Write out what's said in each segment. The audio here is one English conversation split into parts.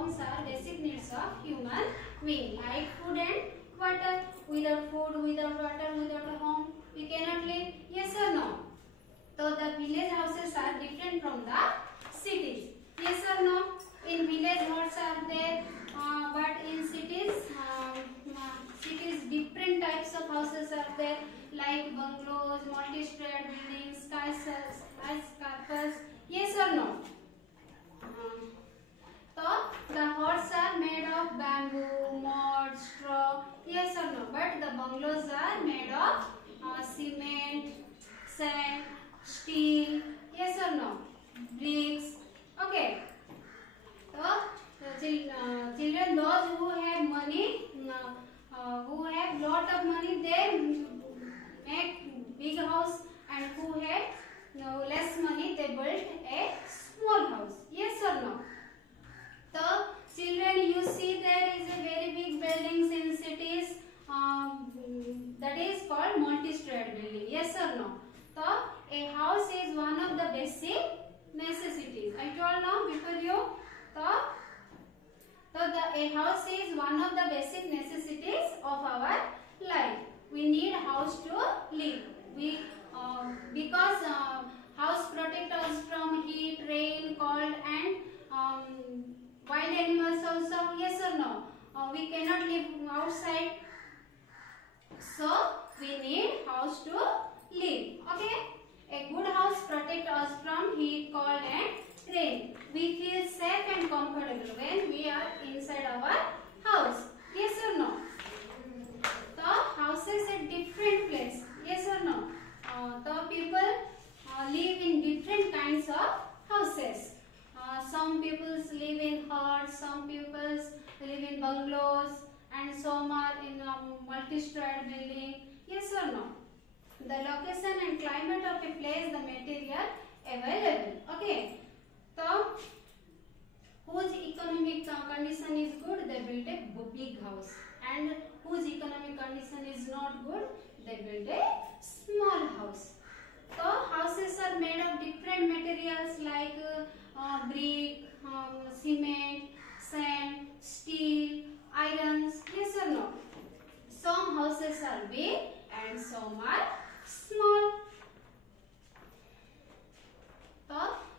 homes are basic needs of human being, like food and water. Without food, without water, without a home, we cannot live. Yes or no? So the village houses are different from the cities. Yes or no? In village huts are there, but in cities, different types of houses are there, like bungalows, multi-storied buildings, skyscrapers. Yes or no? So the huts are made of bamboo, mud, straw. Yes or no? But the bungalows are made of cement, sand, steel. Yes or no? Bricks. Okay. So children, those who have money, who have lot of money, they make big house, and who have less money, they build a small house. Yes or no? So children, you see there is a very big buildings in cities, that is called multi-storied building. Yes or no? So a house is one of the basic necessities. I told now before you. So a house is one of the basic necessities of our life. We need house to live. Because house protect us from heat, rain, cold, and wild animals also. Yes or no? We cannot live outside, so we need house to live. Okay? A good house protect us from heat, cold, and rain. We feel safe and comfortable when we are inside our house. Yes or no? The houses at different place. Yes or no? The people live in different kinds of houses. Some people live in huts, some people live in bungalows, and some are in a multi-storied building. Yes or no? The location and climate of a place, the material available. Okay. So, whose economic condition is good, they build a big house, and whose economic condition is not good, they build a small house. So houses are made of different materials like brick, cement, sand, steel, irons. Yes or no? Some houses are big and some are small. So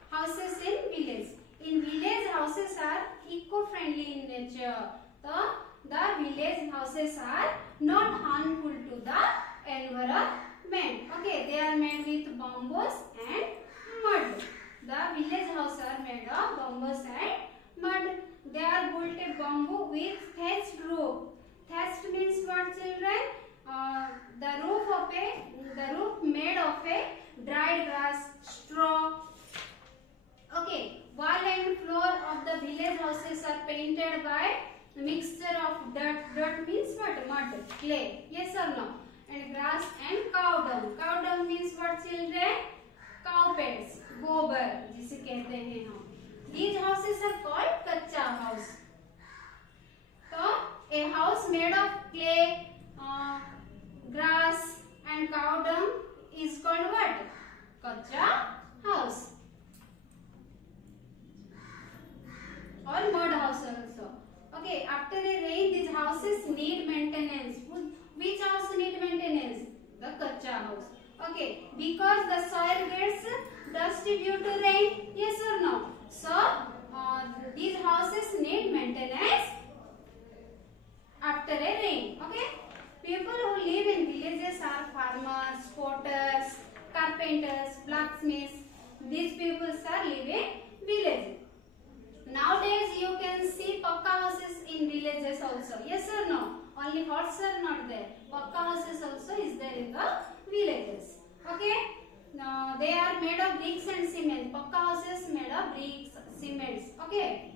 houses in village. In village, houses are eco-friendly in nature. The village houses are not harmful to the environment. Okay, they are made with bamboos and mud. The village houses are made of bamboos and mud. They are built a bamboo with thatched roof. Thatched means what, children? The roof made of a dried grass, straw. Okay, wall and floor of the village houses are painted by mixture of dirt. Dirt means what? Mud, clay. Yes or no? And grass and cow dung. Cow dung means what, children? Cow pets, gobar, जिसे कहते हैं हम. These houses are called कच्चा house. So a house made of clay, grass and cow dung is called what? कच्चा house. Or mud house also. Okay, after a rain, these houses need maintenance. Which house need maintenance? The kacha house. Okay, because the soil gets dusty due to rain. Yes or no? So these houses need maintenance after a rain. Okay, people who live in villages are farmers, potters, carpenters, blacksmiths. These people are living villages. Nowadays you can see pakka houses in villages also. Yes or no? Only huts are not there. Pakka houses also is there in the villages. Okay? Now they are made of bricks and cement. Pakka houses made of bricks, cements. Okay?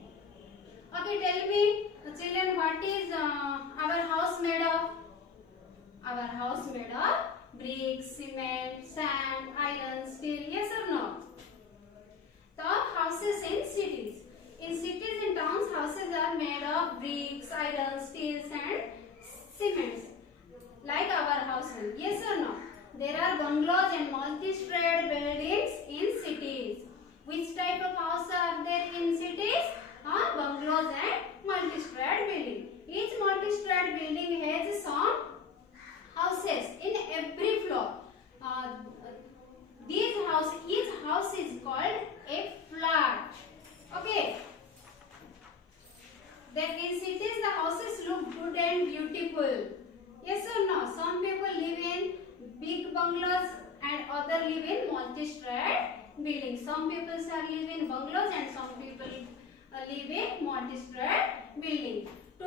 Okay, tell me, children, what is our house made of? Our house made of bricks, cement, sand, iron, steel. Yes or no? The houses in cities. In cities and towns, houses are made of bricks, iron, steels and cements. Like our house. Yes or no? There are bungalows and multi-storied buildings in cities. Which type of house are there in cities? Bungalows and people. Yes or no? Some people live in big bungalows and other live in multi-storied buildings. Some people live in bungalows and some people live in multi-storied building. To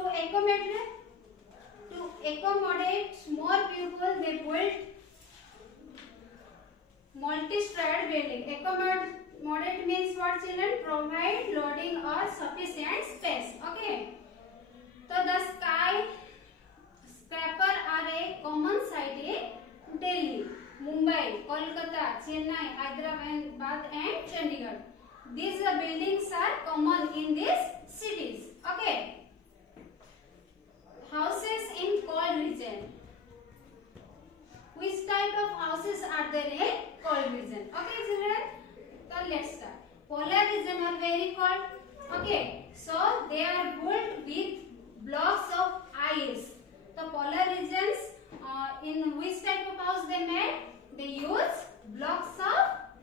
accommodate more people, they built multi-storied building. Accommodate means what, children? Provide loading or sufficient space. Okay. So the skyscraper are a common sight in Delhi, Mumbai, Kolkata, Chennai, Hyderabad and Chandigarh. These buildings are common in these cities. Okay. Houses in cold region. Which type of houses are there in cold region? Okay, children. So let's start. Polar region are very cold. Okay. So they are built with blocks of ice. The polar regions, in which type of house they made? They use blocks of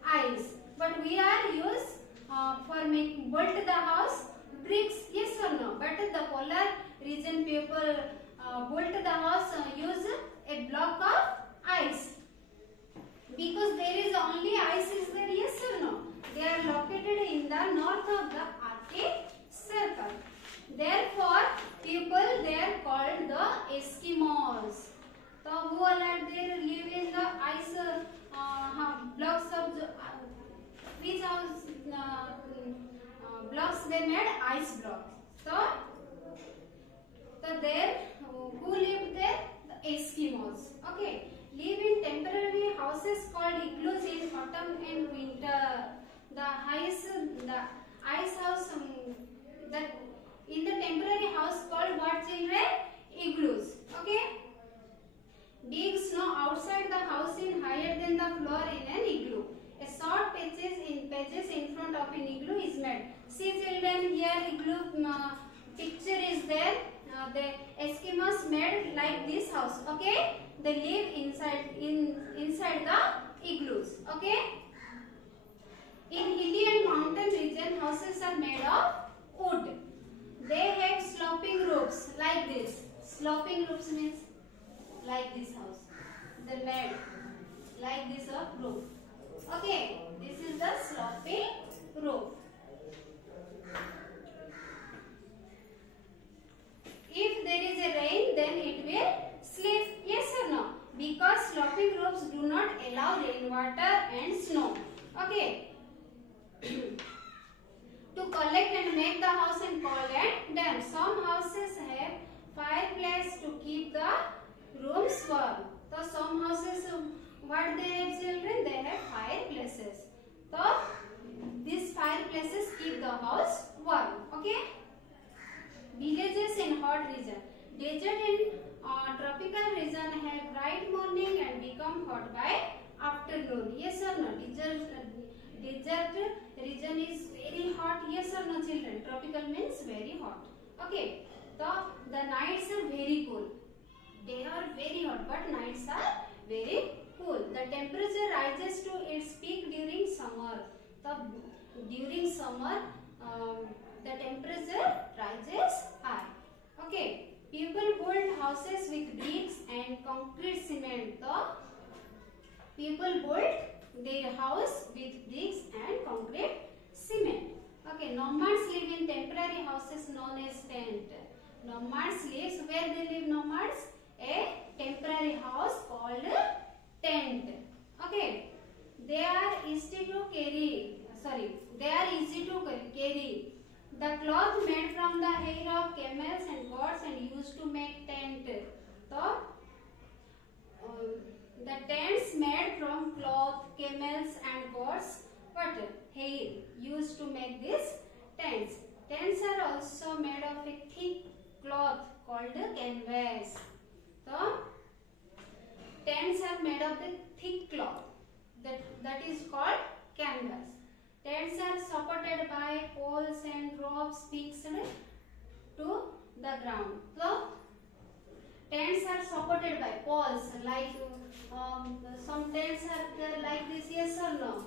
ice. But we are use for build the house bricks. Yes or no? But the polar region people built the house use a block of ice. Because there is only ice is there. Yes or no? They are located in the north of the Arctic Circle. Therefore, people they are called the Eskimos. So, who all are there live in the ice blocks of which house blocks they made ice blocks. So there who live there? The Eskimos. Okay, live in temporary houses called igloos in autumn and winter. The ice house that in the temporary house called what, children? Igloos. Okay. Big snow outside the house is higher than the floor in an igloo. A short patches in front of an igloo is made. See, children, here igloo picture is there. The Eskimos made like this house. Okay. They live inside the igloos. Okay. In hilly and mountain region, houses are made of wood. They have sloping roofs like this. Sloping roofs means like this house. They made like this of roof. Okay, this is the sloping roof. If there is a rain, then it will slip. Yes or no? Because sloping roofs do not allow rainwater and snow. Okay. To collect and make the house in cold and damp. Some houses have fireplace to keep the rooms warm. So some houses, what they have, children? They have fireplaces. So these fireplaces keep the house warm. Okay. Villages in hot region. Desert in tropical region have bright morning and become hot by afternoon. Yes or no? Desert region is very hot. Yes or no, children? Tropical means very hot. Okay. So the nights are very cool. They are very hot, but nights are very cool. The temperature rises to its peak during summer. So during summer, the temperature rises high. Okay. People build houses with bricks and concrete cement. So people build their house with bricks and concrete cement. Okay. Nomads live in temporary houses known as tent. Nomads lives where they live. Nomads, a temporary house called tent. Okay. They are easy to carry. The cloth made from the hair of camels and goats and used to make tent. So the tents made from cloth, camels and goats, what? Hair used to make these tents. Tents are also made of a thick cloth called canvas. So tents are made of the thick cloth that is called canvas. Tents are supported by poles and ropes fixed to the ground. So tents are supported by poles, like some tents are like this. Yes or no?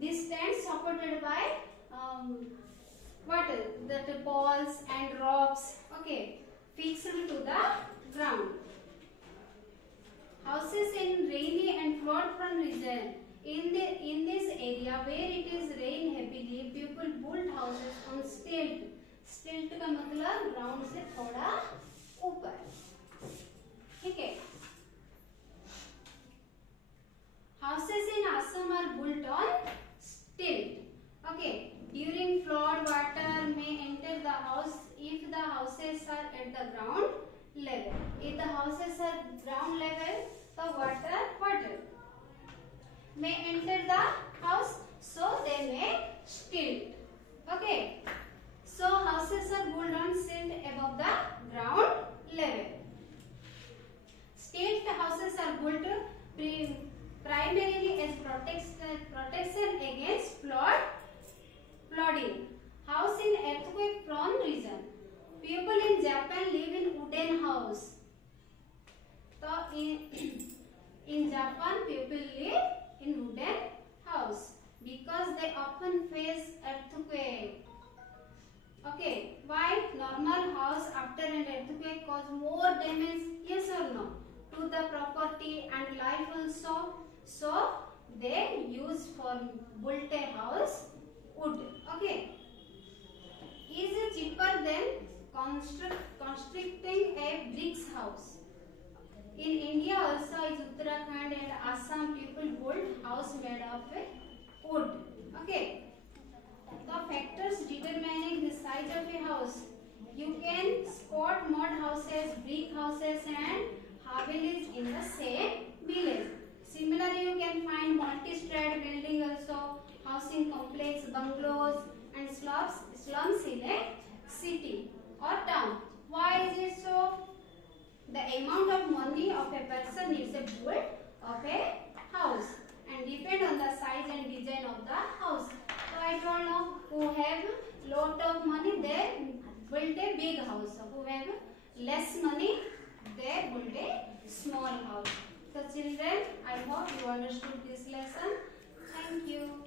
These tents supported by what? The poles and ropes. Okay. fixed to the ground. Houses in rainy and flood-prone region. In this area where it is rain heavily, people build houses on stilt. Stilt का मतलब ground से थोड़ा ऊपर. ठीक है. Houses in Assam are built on stilt. Okay. During flood, water may enter the house if the houses are at the ground level. If the houses are ground level, the water may enter the house, so they make stilt. Okay. So houses are built on stilt above the ground level. Stilt houses are built primarily as protection against flooding. House in earthquake prone region. People in Japan live in wooden house. So in Japan people live in wooden house because they often face earthquake. Okay, why? Normal house after an earthquake cause more damage, yes or no, to the property and life also. So they use for built a house wood. Okay, is cheaper than constructing a bricks house. In India also, in Uttarakhand and Assam, people build house made of wood. Okay. The factors determining the size of a house. You can spot mud houses, brick houses and havelis in the same village. Similarly, you can find multi-storied building also, housing complex, bungalows and slums in a city or town. Why is it so? The amount of money of a person needs a build of a house and depend on the size and design of the house. So I don't know, who have lot of money, they build a big house. Who have less money, they build a small house. So children, I hope you understood this lesson. Thank you.